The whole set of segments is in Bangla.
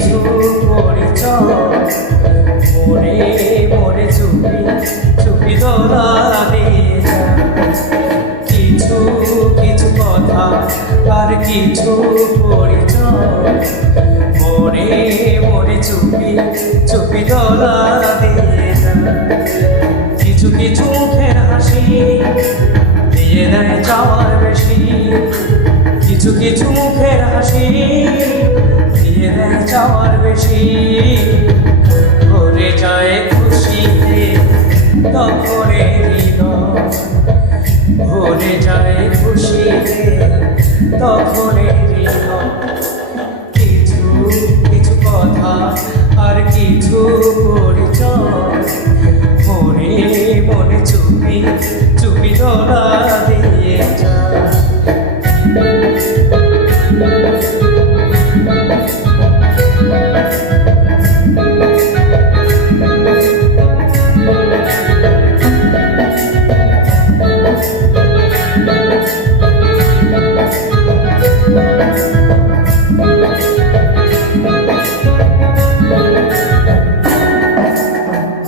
কিছু পরিচয় মনে মনে চুপি চুপি দোলা দিয়ে যায়। কিছু কিছু কথা আর কিছু পরিচয় মনে মনে চুপি চুপি দোলা দিয়ে যায়। কিছু কিছু মুখের হাসি দিয়ে দেয় যাওয়ার বেশি। কিছু কিছু মুখের হাসি দিয়ে দেয় যাওয়ার বেশি। ভরে যায় খুশিতে তখনে হৃদয়, ভরে যায় খুশিতে তখনে হৃদয়। কিছু কিছু কথা আর কিছু পরিচয় মনে মনে চুপি চুপি দোলা দিয়ে যায়।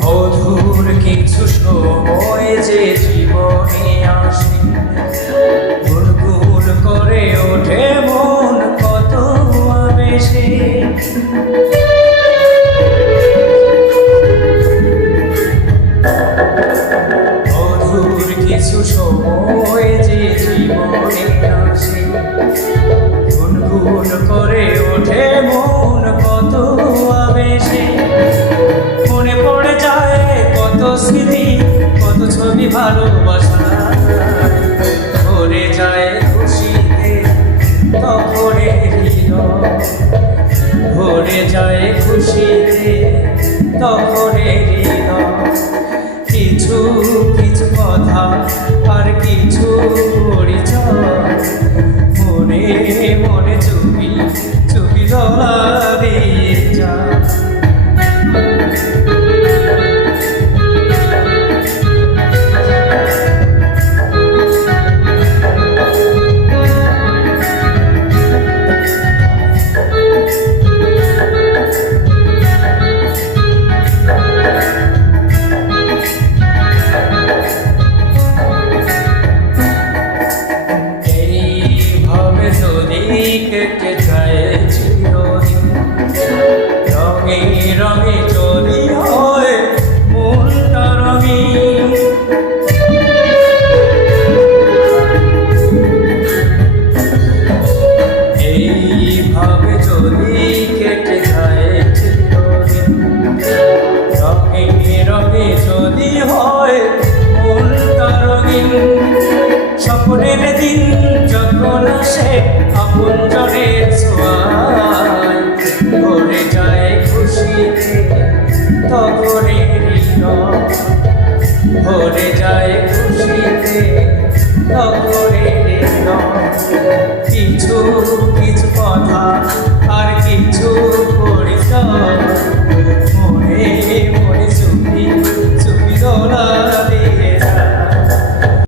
মধুর কিছু সময় যে জীবনে আসে, গুনগুন করে ওঠে মন কত আবেশে। মধুর কিছু সময় যে জীবনে আসে, গুনগুন করে ওঠে মন কত আবেশে। মনে পড়ে যায় কত স্মৃতি কত ছবি ভালোবাসা। ভরে যায় খুশিতে তখনে হৃদয়, ভরে যায় খুশিতে তখনে হৃদয়। কিছু কিছু কথা আর কিছু পরিচয় মনে মনে চুপি চুপি দোলা দিয়ে যায়। কেটে যায় চিরদিন রঙে রঙে যদি হয় মনটা রঙিন। এইভাবে যদি কেটে যায় চিরদিন রঙে রঙে যদি হয় মনটা রঙিন। স্বপ্নের দিন যখন আসে আপন জনের ছোঁয়ায়, ভরে যায় খুশিতে তখনে হৃদয়, ভরে যায় খুশিতে তখনে হৃদয়। কিছু কিছু কথা আর কিছু পরিচয়